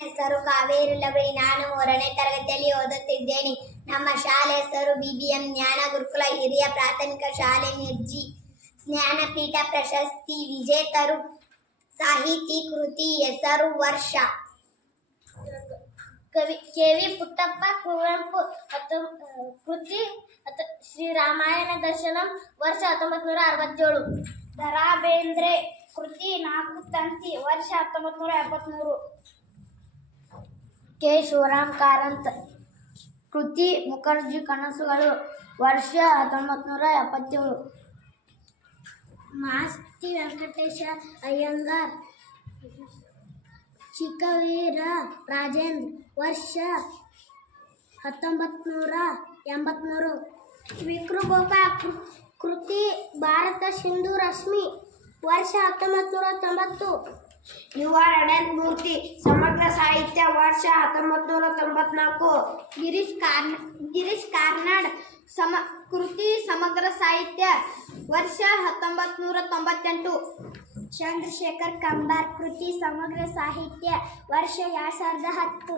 ಹೆಸರು ಕಾವೇರಿ ಲವಳಿ. ನಾನು 3ನೇ ತರಗತಿಯಲ್ಲಿ ಓದುತ್ತಿದ್ದೇನೆ. ನಮ್ಮ ಶಾಲೆ ಹೆಸರು BBM ಜ್ಞಾನ ಗುರುಕುಲ ಹಿರಿಯ ಪ್ರಾಥಮಿಕ ಶಾಲೆ ನಿರ್ಜಿ. ಜ್ಞಾನಪೀಠ ಪ್ರಶಸ್ತಿ ವಿಜೇತರು. ಸಾಹಿತಿ ಕೃತಿ ಹೆಸರು ವರ್ಷ. KV ಪುಟ್ಟಪ್ಪ ಕುವೆಂಪು. ಕೃತಿ ಶ್ರೀರಾಮಾಯಣ ದರ್ಶನಂ. ವರ್ಷ 1967. ದ.ರಾ ಬೇಂದ್ರೆ. ಕೃತಿ ನಾಲ್ಕು ತಂತಿ. ವರ್ಷ 1973. ಕೆ. ಶಿವರಾಮ್ ಕಾರಂತ್. ಕೃತಿ ಮುಖರ್ಜಿ ಕನಸುಗಳು. ವರ್ಷ 1977. ಮಾಸ್ತಿ ವೆಂಕಟೇಶ ಅಯ್ಯಂಗಾರ್. ಚಿಕ್ಕವೀರ ರಾಜೇಂದ್ರ. ವರ್ಷ 1983. ವಿಕ್ರಗೋಪಾಲ್. ಕೃತಿ ಭಾರತ ಸಿಂಧು ರಶ್ಮಿ. ವರ್ಷ 1990. ಯುವ ರಣನ್ಮೂರ್ತಿ. ಸಮಗ್ರ ಸಾಹಿತ್ಯ. ವರ್ಷ 1994. ಗಿರೀಶ್ ಕಾರ್ನಾಡ್. ಕೃತಿ ಸಮಗ್ರ ಸಾಹಿತ್ಯ. ವರ್ಷ 1998. ಚಂದ್ರಶೇಖರ್ ಕಂಬಾರ್. ಕೃತಿ ಸಮಗ್ರ ಸಾಹಿತ್ಯ. ವರ್ಷ 2010.